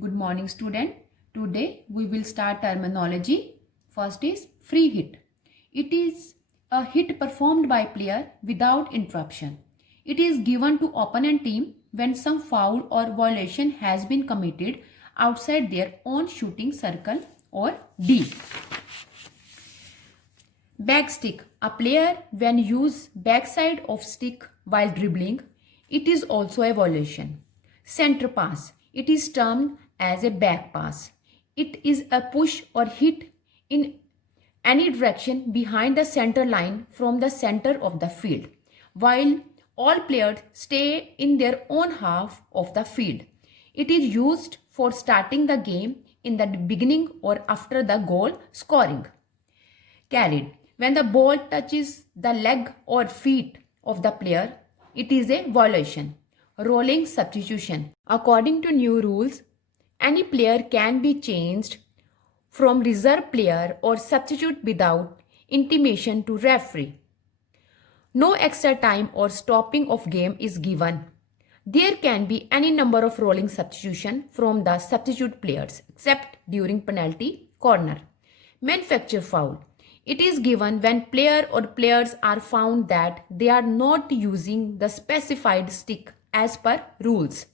Good morning, student. Today we will start terminology. First is free hit. It is a hit performed by player without interruption. It is given to opponent team when some foul or violation has been committed outside their own shooting circle or D. Back stick. A player when use backside of stick while dribbling, it is also a violation. Center pass. It is termed as a back pass. It is a push or hit in any direction behind the center line from the center of the field, while all players stay in their own half of the field. It is used for starting the game in the beginning or after the goal scoring. Carried. When the ball touches the leg or feet of the player, it is a violation. Rolling substitution. According to new rules, any player can be changed from reserve player or substitute without intimation to referee. No extra time or stopping of game is given. There can be any number of rolling substitution from the substitute players except during penalty corner. Manufacture foul. It is given when player or players are found that they are not using the specified stick as per rules.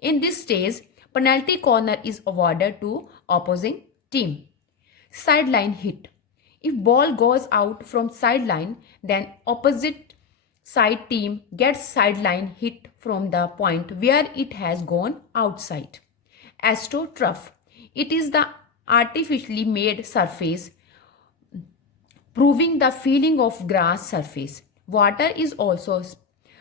In this stage, penalty corner is awarded to opposing team. Sideline hit. If ball goes out from sideline, then opposite side team gets sideline hit from the point where it has gone outside. AstroTurf. It is the artificially made surface proving the feeling of grass surface. Water is also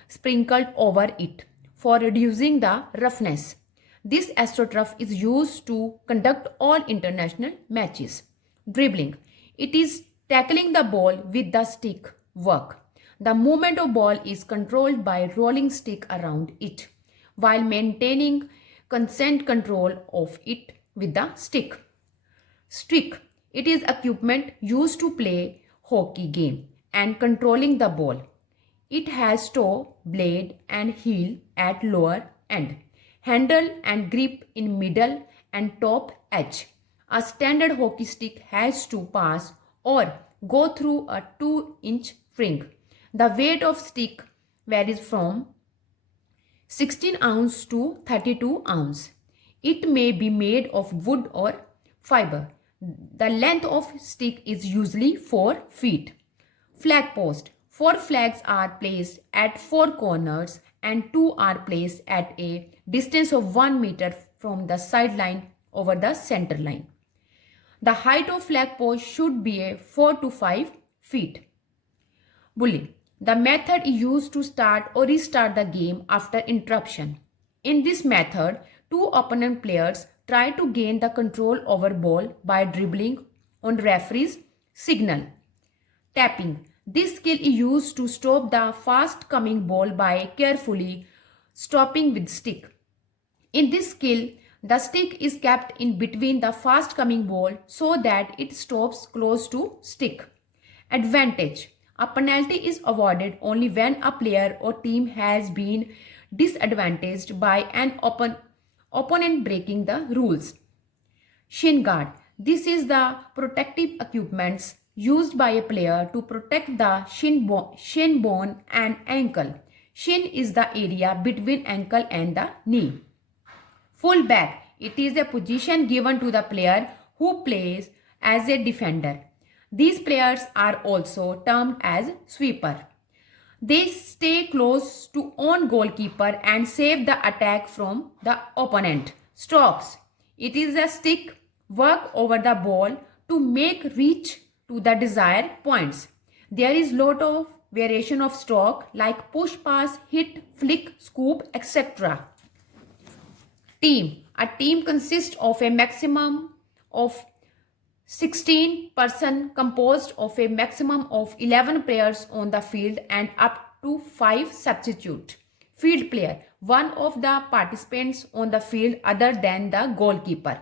sprinkled over it for reducing the roughness. This AstroTurf is used to conduct all international matches. Dribbling. It is tackling the ball with the stick work. The movement of ball is controlled by rolling stick around it while maintaining constant control of it with the stick. Stick. It is equipment used to play hockey game and controlling the ball. It has toe, blade and heel at lower end, handle and grip in middle and top edge. A standard hockey stick has to pass or go through a 2-inch ring. The weight of stick varies from 16 ounce to 32 ounce. It may be made of wood or fiber. The length of stick is usually 4 feet. Flag post. 4 flags are placed at 4 corners and 2 are placed at a distance of 1 meter from the sideline over the center line. The height of flag post should be 4 to 5 feet. Bully. The method is used to start or restart the game after interruption. In this method, 2 opponent players try to gain the control over ball by dribbling on referee's signal. Tapping. This skill is used to stop the fast coming ball by carefully stopping with stick. In this skill, the stick is kept in between the fast coming ball so that it stops close to stick. Advantage. A penalty is awarded only when a player or team has been disadvantaged by an opponent breaking the rules. Shin guard. This is the protective equipment used by a player to protect the shin bone and ankle. Shin is the area between ankle and the knee. Full back. It is a position given to the player who plays as a defender. These players are also termed as sweeper. They stay close to own goalkeeper and save the attack from the opponent. Strokes. It is a stick work over the ball to make reach to the desired points. There is lot of variation of stroke like push, pass, hit, flick, scoop, etc. Team. A team consists of a maximum of 16 persons composed of a maximum of 11 players on the field and up to 5 substitute. Field player. One of the participants on the field other than the goalkeeper.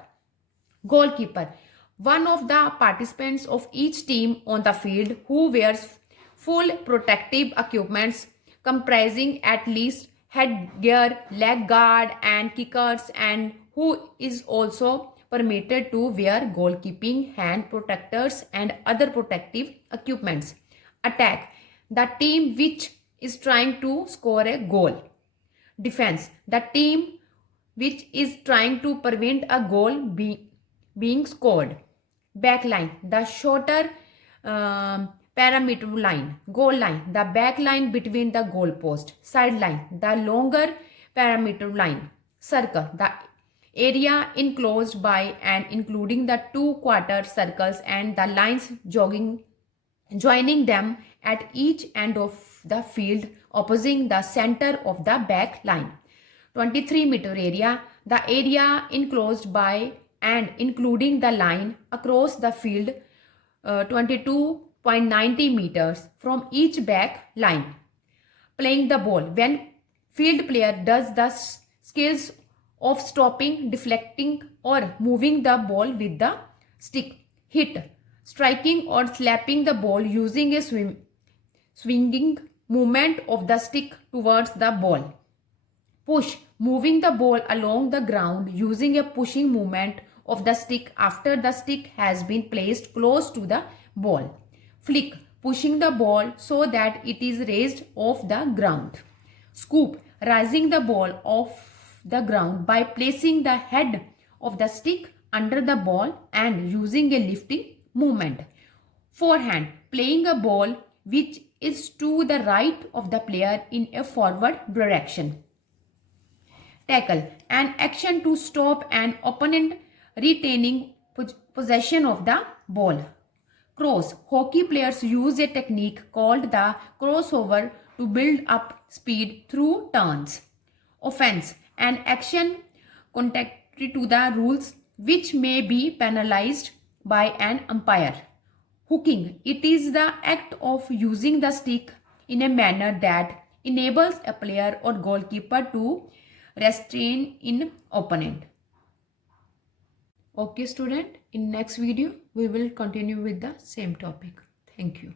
Goalkeeper. One of the participants of each team on the field who wears full protective equipment comprising at least headgear, leg guard and kickers, and who is also permitted to wear goalkeeping hand protectors and other protective equipments. Attack, the team which is trying to score a goal. Defense, the team which is trying to prevent a goal being scored. Backline, the shorter parameter line. Goal line, the back line between the goal post. Sideline, the longer parameter line. Circle, the area enclosed by and including the two quarter circles and the lines joining them at each end of the field opposing the center of the back line. 23-meter area, the area enclosed by and including the line across the field, 22.90 meters from each back line. Playing the ball, when field player does the skills of stopping, deflecting or moving the ball with the stick. Hit, striking or slapping the ball using a swinging movement of the stick towards the ball. Push, moving the ball along the ground using a pushing movement of the stick after the stick has been placed close to the ball. Flick, pushing the ball so that it is raised off the ground. Scoop, raising the ball off the ground by placing the head of the stick under the ball and using a lifting movement. Forehand, playing a ball which is to the right of the player in a forward direction. Tackle, an action to stop an opponent retaining possession of the ball. Cross, hockey players use a technique called the crossover to build up speed through turns. Offense, an action contrary to the rules which may be penalized by an umpire. Hooking, it is the act of using the stick in a manner that enables a player or goalkeeper to restrain in opponent. Okay student, in next video we will continue with the same topic. Thank you.